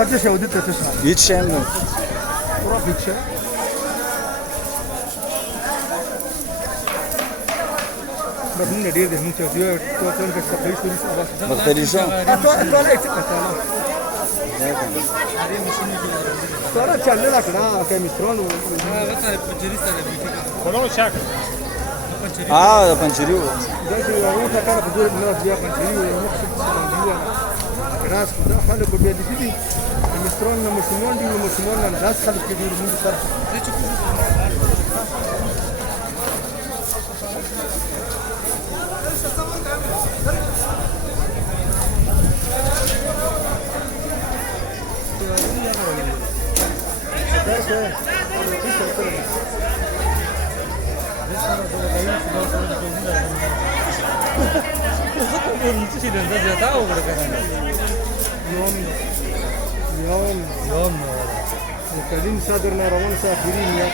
Kaç yaş oldu tatlısı? Hiç şeyim yok. Bura bitse. بدون ندير ده ممكن تدير توصل كسبيش وليس أبغى. Bacterijão. أطلع ترى تشلل لك نا كمسترون. كلهم شاك. Ah, panchiriu. ده يروح كان بدور الناس جوا كنتري ومقصد جوا. الناس ده خلوا كبير دي. المسترون مسلمون دي مسلمون الناس خلوا كبير من صار. يوم وكلين صدرنا روان سافرين يا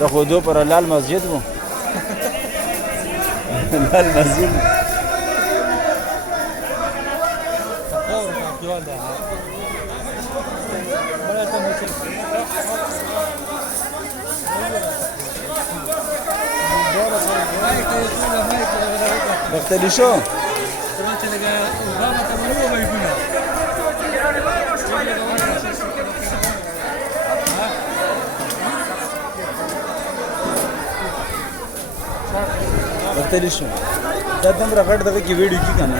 ده خودو para el masjid mo. El masjid. Bacterijão. Bacterijão. Da tambra غټ دغه کې ویډیو کی کنه.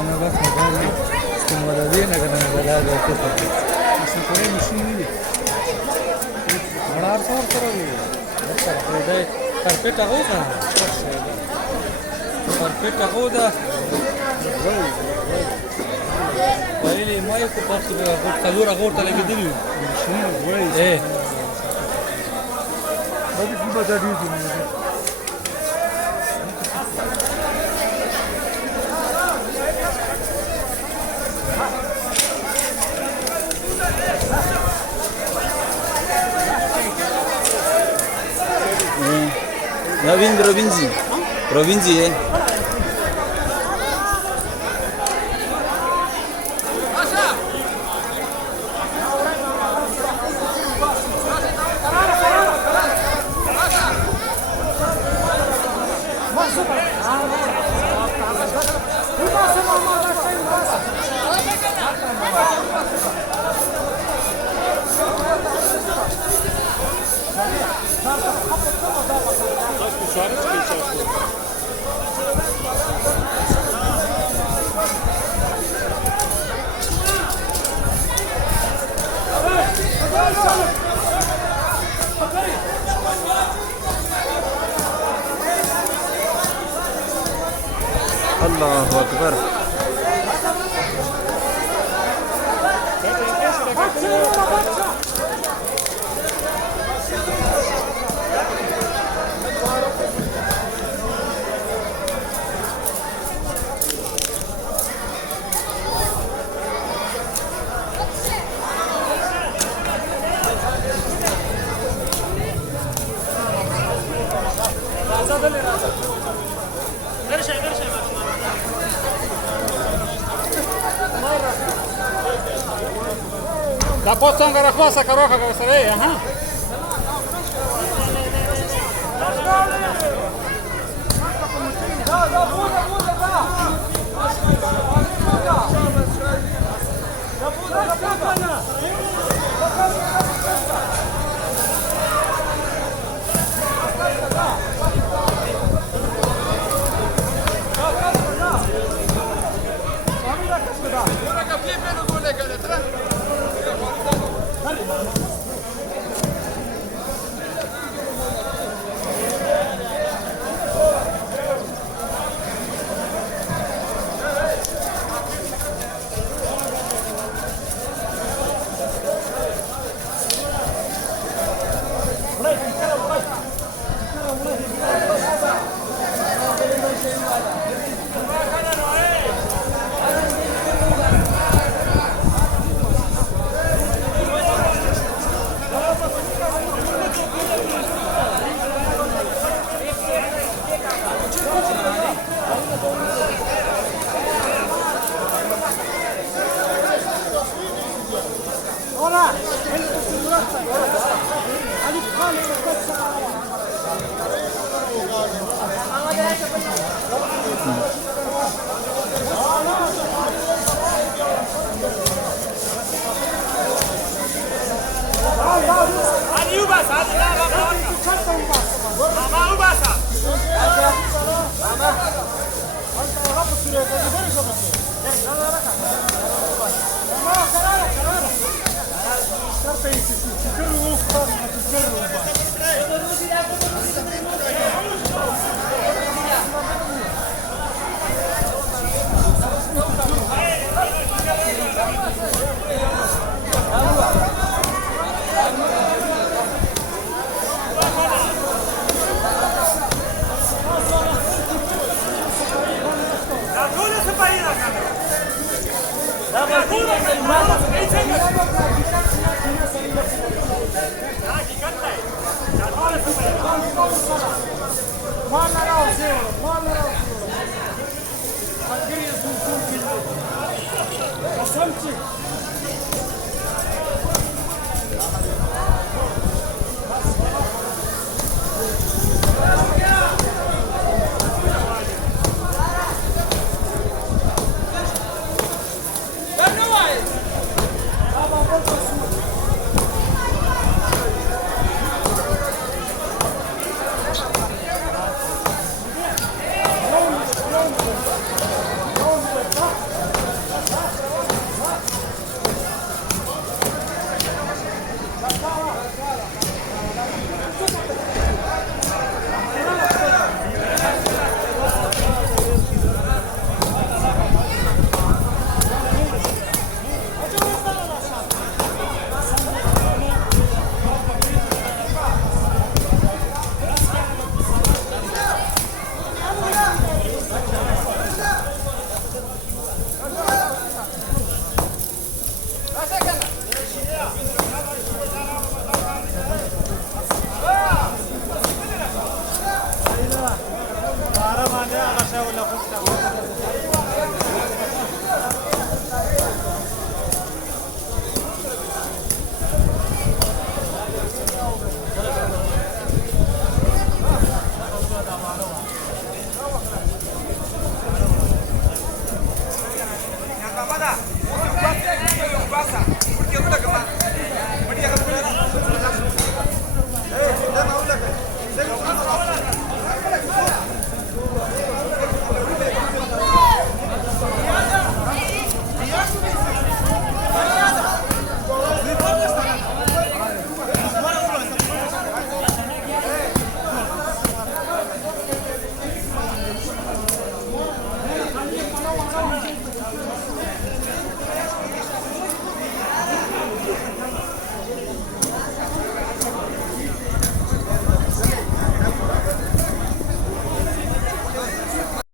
انا بس مقالي كم ولدين انا بلا ده كده بس كوي مشي دي مرار صار ترى ده كاربيت اغودا كاربيت اغودا قالي ما يكون بس بالكالور اغودا اللي بديله شنو كويس ايه بدي في بدري Provincie. الله أكبر. Da poți să-mi gărăcoasă căroca că o să vei, aha. Vamos,